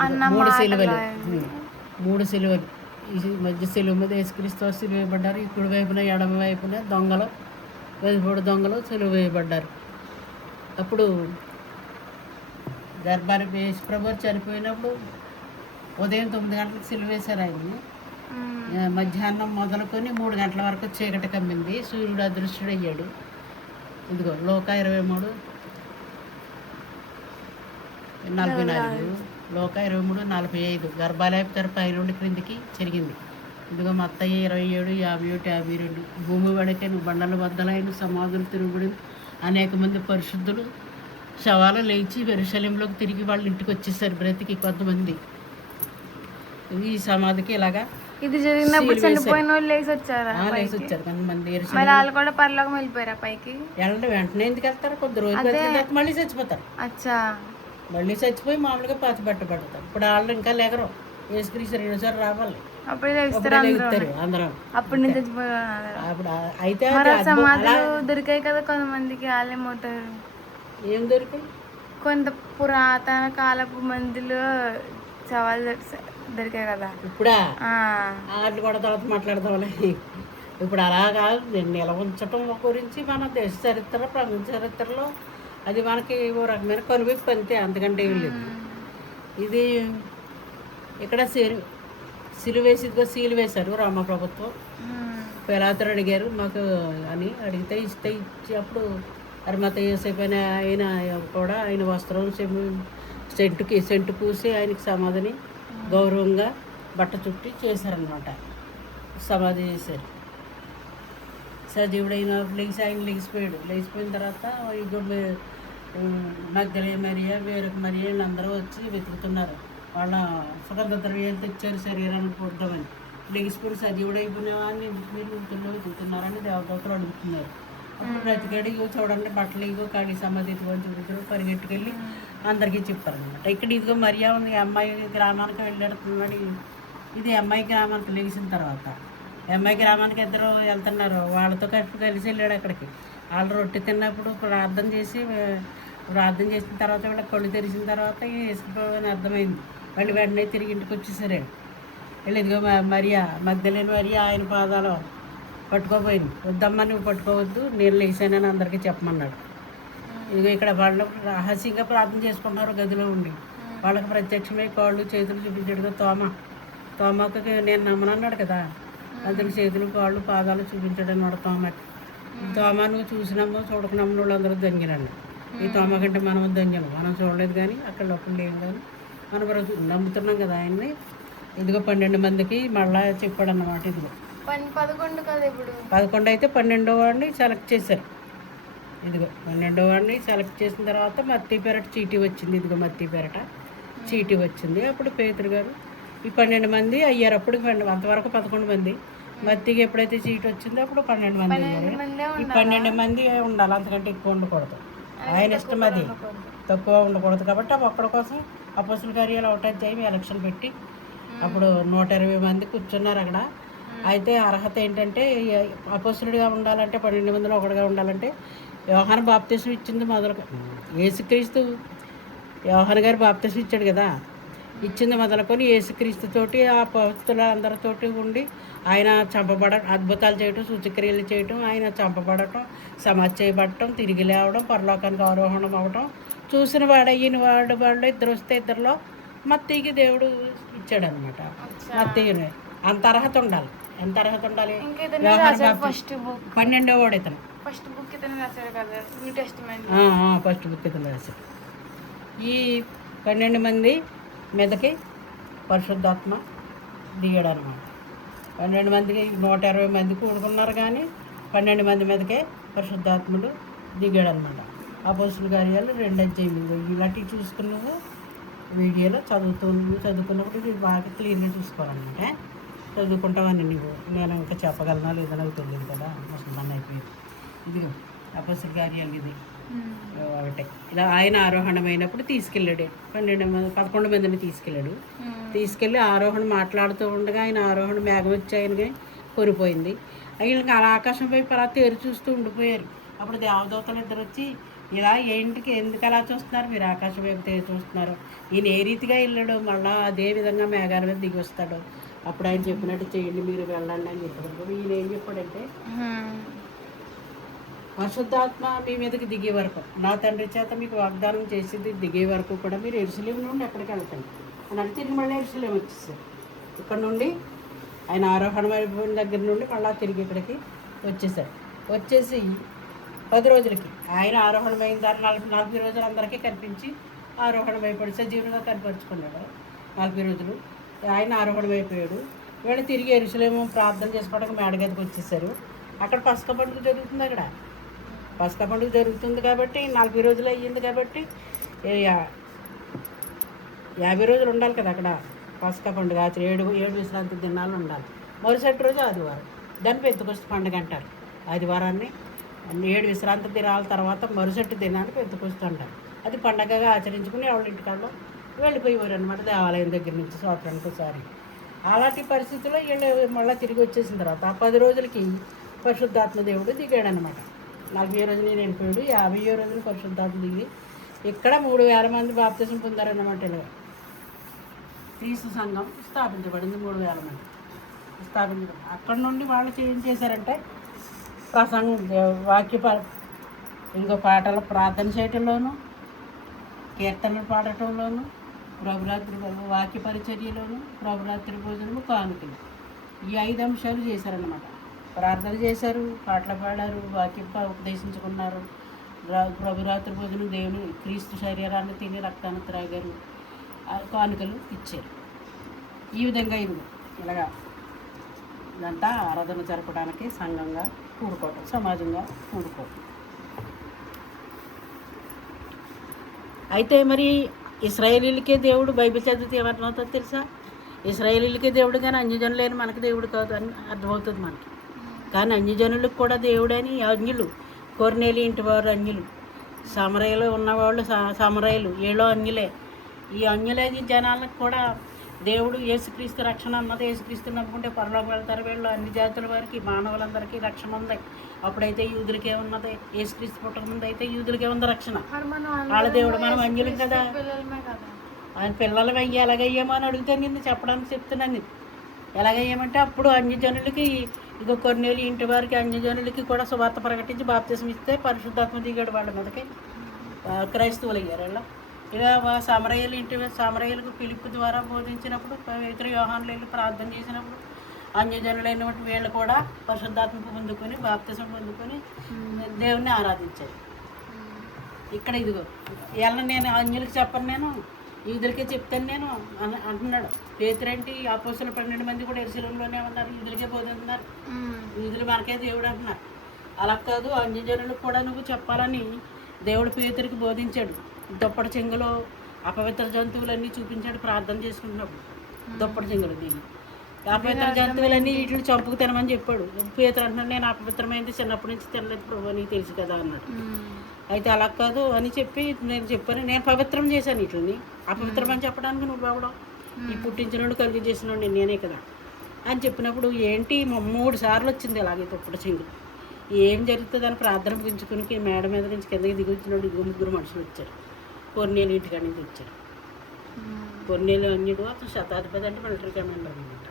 3 సిలువలు. ఈ మధ్య సిలువ మీద యేసుక్రీస్తు వారు సిలువ వేయబడ్డారు. ఇప్పుడు వైపున ఎడమ వైపున దొంగలు, 13 దొంగలు సిలువ వేయబడ్డారు. అప్పుడు గర్భానికి యేసుప్రభు వారు చనిపోయినప్పుడు ఉదయం 9 గంటలకు సిలువ వేశారు ఆయన్ని. మధ్యాహ్నం మొదలుకొని 3 గంటల వరకు చీకటి కమ్మింది. సూర్యుడు అదృశ్యుడయ్యాడు. ఇదిగో లోకా 23:44, లోకా 23:45 గర్భాలయపు తెర పై నుండి క్రిందికి చెరిగింది. ఇదిగో మత్తయి 27:51-52 భూమి వడకెను బండలు బద్దలైన సమాధులు తిరుగుబడి అనేక మంది పరిశుద్ధులు శవాలు లేచి యెరూషలేములోకి తిరిగి వాళ్ళ ఇంటికి వచ్చేసారు బ్రతికి కొంతమంది. ఈ సమాధికి ఇలాగా ఇది జరిగినప్పుడు చనిపోయిన వాళ్ళు లేచి వచ్చారు కొంతమంది. వాళ్ళు కూడా పరలోకం వెళ్ళిపోయారా పైకి? వెళ్ళండి, వెంటనే ఎందుకు వెళ్తారు? కొద్ది రోజులు మళ్ళీ చచ్చిపోతారు. అచ్చా, మళ్ళీ చచ్చిపోయి మామూలుగా పడతారు. ఇప్పుడు వాళ్ళు ఇంకా లేకరు. యేసుక్రీస్తు 2 సార్లు రావాలి, అప్పుడు అందరం. అప్పుడు నుంచి అప్పుడు అయితే సమాధులు దొరికాయి కదా కొంతమందికి. వాళ్ళేమవుతారు? ఏం దొరికాయి? కొంత పురాతన కాలపు మందులు సవాళ్ళు దొరికాయి కదా. ఇప్పుడా వాళ్ళు కూడా తర్వాత మాట్లాడదాంలే. ఇప్పుడు అలా కాదు, నిల్వ ఉంచటం గురించి మన దేశ చరిత్ర, ప్రపంచ చరిత్రలో అది మనకి ఓ రకమైన కనువిప్పు అంతే, అంతకంటే ఏం లేదు. ఇది ఇక్కడ సిలువ వేశారు రామ ప్రభుత్వం. పిలాతుడు అడిగారు మాకు అని, అడిగితే ఇచ్చి అప్పుడు అరిమత యోసేపు అనే ఆయన కూడా ఆయన వస్త్రం సెంటు పూసి ఆయనకి సమాధిని గౌరవంగా బట్ట చుట్టి చేశారనమాట. సమాధి చేశారు. సజీవుడైన ఆయన లేచిపోయిన తర్వాత మగ్దలే మరియా, వేరొక మరియా వీళ్ళందరూ వచ్చి వెతుకుతున్నారు. వాళ్ళ సుగంధ ద్రవ్యాలు తెచ్చారు శరీరానికి పొద్దామని. లెగిసిపోయి సజీవుడైపోయిన వాడిని మీరు వెతుకుతున్నారని దేవదూతలు అడుగుతున్నారు. అప్పుడు బ్రతికాడు, ఇగో చూడండి బట్టలు ఇగో కాడి సమాధి చూపించారు. పరిగెట్టుకెళ్ళి అందరికీ చెప్పారనమాట. ఇక్కడ ఇదిగో మరియా ఉంది, అమ్మాయి గ్రామానికి వెళ్ళాడుతున్నాడు. ఇది అమ్మాయి గ్రామానికి లెగిసిన తర్వాత అమ్మాయి గ్రామానికి ఇద్దరు వెళ్తున్నారు. వాళ్ళతో కలిసి వెళ్ళాడు అక్కడికి. వాళ్ళు రొట్టె తిన్నప్పుడు ప్రార్థన చేసి ప్రార్థన చేసిన తర్వాత వీళ్ళ కళ్ళు తెరిచిన తర్వాత యేసుప్రభు అని అర్థమైంది. వాళ్ళు వెంటనే తిరిగి ఇంటికి వచ్చేసారండి. వీళ్ళు ఇదిగో మరియా మగ్దలేని మరియా ఆయన పాదాలు పట్టుకోపోయింది. వద్దమ్మా నువ్వు పట్టుకోవద్దు, నేను లేచానని అందరికీ చెప్పమన్నాడు. ఇదిగో ఇక్కడ వాళ్ళు రహస్యంగా ప్రార్థన చేసుకుంటున్నారు గదిలో ఉండి. వాళ్ళకి ప్రత్యక్షమై కాళ్ళు చేతులు చూపించాడుగా తోమకు నేను నమ్మనన్నాడు కదా, అందుకు చేతులు కాళ్ళు పాదాలు చూపించాడు అన్నాడు తోమకి. తోమా నువ్వు చూసినమ్మో చూడకునమ్మ వాళ్ళందరూ దంగినండి. ఈ తోమ కంటే మనం దంగినం, మనం చూడలేదు కానీ అక్కడ లోపల లేవు కానీ మనం నమ్ముతున్నాం కదా ఆయన్ని. ఇదిగో 12 మందికి మళ్ళా చెప్పాడు అన్నమాట. ఇదిగో 11 కదా ఇప్పుడు 11 అయితే 12వ వాడిని సెలెక్ట్ చేశారు. ఇదిగో 12వ వాడిని సెలెక్ట్ చేసిన తర్వాత మత్తి పేరట చీటీ వచ్చింది. ఇదిగో మత్తి పేరట చీటీ వచ్చింది. అప్పుడు పేతురు గారు ఈ 12 మంది అయ్యారు. అప్పుడు అంతవరకు 11 మంది. మత్తికి ఎప్పుడైతే చీటీ వచ్చిందో అప్పుడు 12 మంది అయ్యారు. ఈ 12 మంది ఉండాలి, అంతకంటే ఎక్కువ ఉండకూడదు. ఆయన ఇష్టం అది, తక్కువ ఉండకూడదు. కాబట్టి ఒక్కడి కోసం అపోస్తుల కార్యాలు 1వ అధ్యాయం ఎలక్షన్ పెట్టి అప్పుడు 120 మంది కూర్చున్నారు అక్కడ. అయితే అర్హత ఏంటంటే అపోస్తులుడిగా ఉండాలంటే 12 మందిలో ఒకటిగా ఉండాలంటే యోహాను బాప్తిసం ఇచ్చింది మొదలు. యేసుక్రీస్తు యోహాను గారు బాప్తిసం ఇచ్చాడు కదా, ఇచ్చింది మొదలుకొని యేసుక్రీస్తుతోటి ఆ అపోస్తుల అందరితోటి ఉండి ఆయన అద్భుతాలు చేయటం, సూచక్రియలు చేయటం, ఆయన చంపబడటం, సమాధి చేయబడటం, తిరిగి లేవడం, పరలోకానికి ఆరోహణం అవ్వడం చూసిన వాడయ్యిన వాళ్ళు ఇద్దరు వస్తే ఇద్దరిలో మత్తీకి దేవుడు ఇచ్చాడు అనమాట. మత్తీని అంత అర్హత ఉండాలి. ఎంత అర్హత ఉండాలి? 12వ వాడు ఇతను. ఫస్ట్ బుక్ ఇతను రాశాడు కదా, న్యూ టెస్టిమెంట్. ఫస్ట్ బుక్ ఇతను రాశాడు. ఈ 12 మంది మీదకి పరిశుద్ధాత్మ దిగాడు అనమాట. 12 మందికి 120 మంది కూడుకున్నారు కానీ 12 మంది మీదకే పరిశుద్ధాత్ముడు దిగాడు అనమాట. అపోస్తుల కార్యాలు 2వ అధ్యాయం. ఇలాంటివి చూసుకున్నావు వీడియోలో చదువుకున్నప్పుడు ఇది బాగా క్లియర్గా చూసుకోవాలన్నమాట. చదువుకుంటామని నువ్వు, నేను ఇంకా చెప్పగలనా లేదో నాకు తెలియదు కదా, ముసలిదాన్ని అయిపోయింది. ఇదిగో అపోస్తుల కార్యాలు ఇది ఒకటే. ఇలా ఆయన ఆరోహణమైనప్పుడు తీసుకెళ్ళాడు 11 మందిని తీసుకెళ్ళి ఆరోహణ మాట్లాడుతూ ఉండగా ఆయన ఆరోహణ మేఘం వచ్చి ఆయనకి కొనిపోయింది. ఆయనకి అలా ఆకాశం వైపు అలా తేరు చూస్తూ ఉండిపోయారు. అప్పుడు దేవదూతలు ఇద్దరు వచ్చి ఇలా ఎందుకు అలా చూస్తున్నారు, మీరు ఆకాశం వైపు తేరు చూస్తున్నారు, ఈయన ఏ రీతిగా వెళ్ళాడు, మళ్ళీ అదే విధంగా మేఘాల మీద దిగి వస్తాడు, అప్పుడు ఆయన చెప్పినట్టు చేయండి, మీరు వెళ్ళండి అని చెప్పాడు. ఈయన ఏం చెప్పాడంటే పరిశుద్ధాత్మ మీ మీదకి దిగే వరకు, నా తండ్రి చేత మీకు వాగ్దానం చేసేది దిగే వరకు కూడా మీరు యెరూషలేము నుండి ఎక్కడికి వెళ్తాను అని అంటే తిరిగి మళ్ళీ యెరూషలేము వచ్చేసారు. ఇక్కడ నుండి ఆయన ఆరోహణ అయిపోయిన దగ్గర నుండి మళ్ళీ తిరిగి ఇక్కడికి వచ్చేసారు. వచ్చేసి 10 రోజులకి ఆయన ఆరోహణమైన దాన్ని 40 రోజులు అందరికీ కనిపించి ఆరోహణం అయిపోయాడు. సజీవునిగా కనిపరుచుకున్నాడు. 40 రోజులు ఆయన ఆరోహణం అయిపోయాడు. వీళ్ళు తిరిగి యెరూషలేము ప్రార్థన చేసుకోవడానికి మేడగదికి వచ్చేసారు. అక్కడ పస్కా పండుగ జరుగుతుంది. అక్కడ పస్కా పండుగ జరుగుతుంది కాబట్టి 40 రోజులు అయ్యింది కాబట్టి 50 రోజులు ఉండాలి కదా అక్కడ పస్కా పండుగ. 7 విశ్రాంతి దినాలు ఉండాలి. మరుసటి రోజు ఆదివారం, దాన్ని పెంతెకొస్తు పండుగ అంటారు. ఆదివారాన్ని 7 విశ్రాంతి దినాల తర్వాత మరుసటి దినాన్ని పెంతెకొస్తు అంటారు. అది పండగగా ఆచరించుకుని ఎవరి ఇంటికాల్లో వెళ్ళిపోయేవారు అనమాట, దేవాలయం దగ్గర నుంచి సంవత్సరానికి ఒకసారి. అలాంటి పరిస్థితుల్లో వీళ్ళు మళ్ళీ తిరిగి వచ్చేసిన తర్వాత ఆ 10 రోజులకి పరిశుద్ధాత్మ దేవుడు దిగాడనమాట. 40 రోజులు నేను వెళ్ళిపోయాడు. 50వ రోజున పరిశుద్ధాత్మ దిగి ఇక్కడ 3000 మంది బాప్తిసం పొందారన్నమాట. ఇలా క్రీస్తు సంఘం స్థాపించబడింది. 3000 మంది స్థాపించడం. అక్కడ నుండి వాళ్ళు ఏం చేశారంటే ప్రసంగం, ఇంకో పాటలు ప్రార్థన చేయటంలోనూ, కీర్తనలు పాడటంలోనూ, ప్రభురాత్రి వాక్య పరిచర్యలోను, ప్రభురాత్రి భోజనము, కానుకలు, ఈ 5 అంశాలు చేశారన్నమాట. ప్రార్థన చేశారు, పాటలు పాడారు, వాక్యం ఉపదేశించుకున్నారు, ప్రభురాత్రి భోజనం దేవుని క్రీస్తు శరీరాన్ని తిని రక్తాన్ని త్రాగారు, కానుకలు ఇచ్చారు. ఈ విధంగా ఇలాగా ఇదంతా ఆరాధన జరపడానికి సంఘంగా కూడుకోవటం, సమాజంగా కూడుకోవటం. అయితే మరి ఇశ్రాయేలీలకే దేవుడు, బైబిల్ చదివితే ఏమర్థమవుతుందో తెలుసా? ఇశ్రాయేలీలకే దేవుడు కానీ అన్యజనులైన మనకు దేవుడు కాదు అని అర్థమవుతుంది మనకి. కానీ అన్యజనులకు కూడా దేవుడని అన్యులు, కొర్నేలి ఇంటి వారు అన్యులు, సమరయలో ఉన్నవాళ్ళు సమరయలు, ఏలో అన్యులే. ఈ అన్యులైన జనాలకు కూడా దేవుడు యేసుక్రీస్తు రక్షణ అన్నది, యేసుక్రీస్తు నమ్ముకుంటే పరలోకం వెళ్తారు వీళ్ళు, అన్ని జాతుల వారికి మానవులందరికీ రక్షణ ఉంది. అప్పుడైతే యూదులకే ఉన్నది, యేసుక్రీస్తు పుట్టక ముందు అయితే యూదులకే ఉంది రక్షణ. మరి మనం వాళ్ళ దేవుడు, మనం అంజులం కదా, పిల్లలమే కదా. ఆయన పిల్లలు అయ్యి ఎలాగయ్యామో అని అడిగితే నిన్ను చెప్పడానికి చెప్తున్నాను. నేను ఎలాగయ్యామంటే అప్పుడు అన్యజనులకి ఇక కొన్నేళ్ళు ఇంటి వారికి అన్యజనులకి కూడా సువార్త ప్రకటించి బాప్తిసం ఇస్తే పరిశుద్ధాత్మ దిగాడు వాళ్ళ మీదకి, క్రైస్తవులు అయ్యారు వాళ్ళు. ఇక సమరయ్యలు సమరయ్యలకు పిలుపు ద్వారా బోధించినప్పుడు పవిత్ర యోహానులు వెళ్ళి ప్రార్థన చేసినప్పుడు అన్యజనులైనటువంటి వీళ్ళు కూడా పరిశుద్ధాత్మ పొందుకొని బాప్తిసం పొందుకొని దేవుణ్ణి ఆరాధించారు. ఇక్కడ ఇదిగో వీళ్ళని నేను అన్యులకి చెప్పను, నేను యూదులకే చెప్తాను నేను అంటున్నాడు. పేతురేంటి అపోస్తలులు 12 మంది కూడా యెరూషలేములోనే ఉన్నారు, యూదులకే బోధిస్తున్నారు, యూదులు మనకే దేవుడు అంటున్నారు. అలా కాదు, అన్యజనులకు కూడా నువ్వు చెప్పాలని దేవుడు పేతురికి బోధించాడు. దుప్పటి చెంగులో అపవిత్ర జంతువులన్నీ చూపించాడు ప్రార్థన చేసుకుంటున్నప్పుడు. దుప్పటి చెంగులు దీన్ని అపవిత్ర జంతువులన్నీ వీటిని చంపుకు తినమని చెప్పాడు. పేతురు అంటున్నాడు, నేను అపవిత్రమైంది చిన్నప్పటి నుంచి తినలేదు ప్రభు, నీకు తెలుసు కదా అన్నాడు. అయితే అలా కాదు అని చెప్పి నేను చెప్పాను, నేను పవిత్రం చేశాను వీటిని, అపవిత్రం అని చెప్పడానికి నువ్వు బావడం, ఈ పుట్టించినోడు కలిగి చేసినోడు నేనే కదా అని చెప్పినప్పుడు ఏంటి 3 సార్లు వచ్చింది అలాగే దుప్పటి చెంగులు. ఏం జరుగుతుందని ప్రార్థన పెంచుకుని మేడ మీద నుంచి కిందకి దిగి వచ్చినోడు 3 మనుషులు వచ్చారు. కొన్నేళ్ళు ఇంటికాడి నుంచి వచ్చారు. కొన్నేళ్ళు అన్యుడు, అతను శతాధిపతి అంటే మిలిటరీ కమాండర్ అనమాట.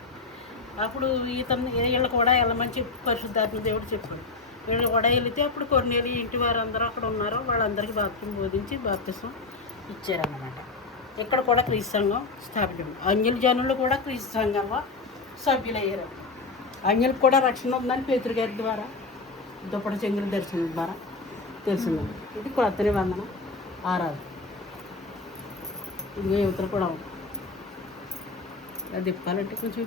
అప్పుడు వీళ్ళు కూడా వెళ్ళమని చెప్పి పరిశుద్ధాత్మ దేవుడు చెప్పాడు. వీళ్ళు కూడా వెళితే అప్పుడు కొన్నేళ్ళు ఇంటి వారందరూ అక్కడ ఉన్నారో వాళ్ళందరికీ బాప్తిసం బోధించి బాప్తిసం ఇచ్చారన్నమాట. ఇక్కడ కూడా క్రీస్తు సంఘం స్థాపించారు. అన్యుల జనులు కూడా క్రీస్తు సంఘంలో సభ్యులయ్యారు. అన్యులకు కూడా రక్షణ ఉందని పేతురు గారి ద్వారా దుప్పటి చెంగుల దర్శనం ద్వారా తెలిసిందండి. ఇది కొత్త నిబంధన ఆరాధన. ఇది యువతలు కూడా ఉంది. అది తిప్పాలంటే కొంచెం